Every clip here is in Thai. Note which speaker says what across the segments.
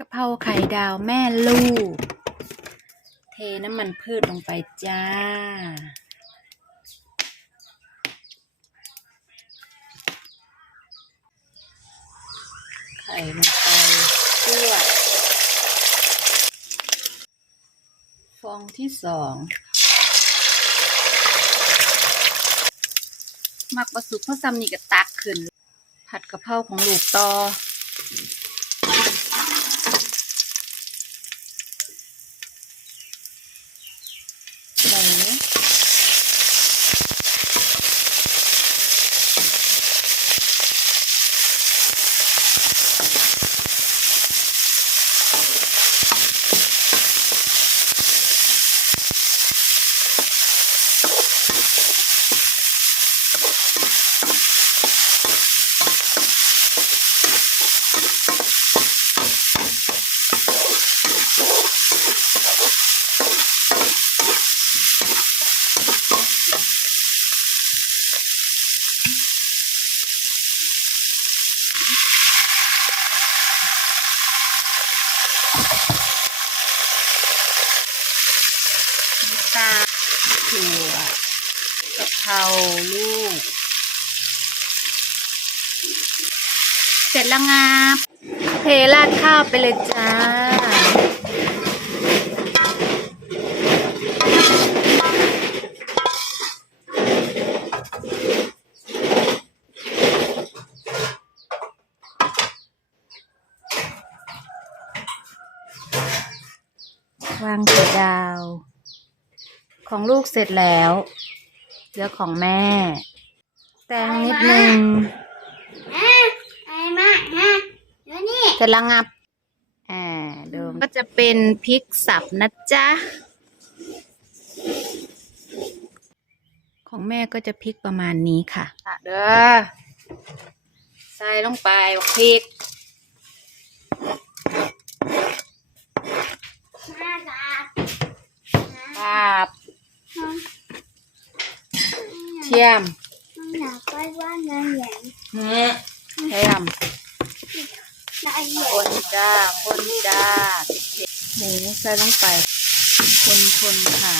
Speaker 1: กะเพราไข่ดาวแม่ลูก เทน้ำมันพืชลงไปจ้า ไข่ลงไปคั่วฟองที่สองมักประสุกเพราะซ้ำนี่ก็ตักขึ้น ผัดกะเพราของลูกต่อ ใส่เลย ตาลถั่วกะเพราลูก เสร็จแล้วงับเทราดข้าวไปเลยจ้า วางไข่ดาว ของลูกเสร็จแล้วเหลือของแม่ แตงนิดนึง
Speaker 2: อะไอ้มาฮะเดี๋ยวนี่
Speaker 1: จะระงับอ่าดูก็จะเป็นพริกสับนะจ๊ะ ของแม่ก็จะพริกประมาณนี้ค่ะ เด้อ ใส่ลงไปพริก
Speaker 2: มาลา
Speaker 1: ปาบ เทียม
Speaker 2: อยากไปว่าเงินเหรียญ
Speaker 1: เนื้อเทียม
Speaker 2: ละเอีย
Speaker 1: ค
Speaker 2: ด
Speaker 1: นจ้าคนจ้าหมูใส่ลงไป คนคนค่ะ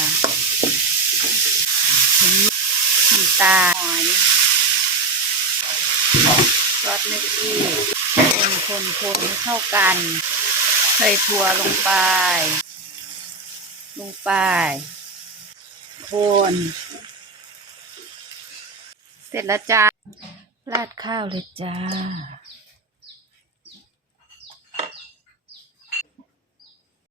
Speaker 1: ถึงน้ำตาลหอยซอสเมกกี้คนคนคนให้เข้ากัน ใส่ถั่วลงไป ลงไป คน เสร็จแล้วจ้าราดข้าวเลยจ้า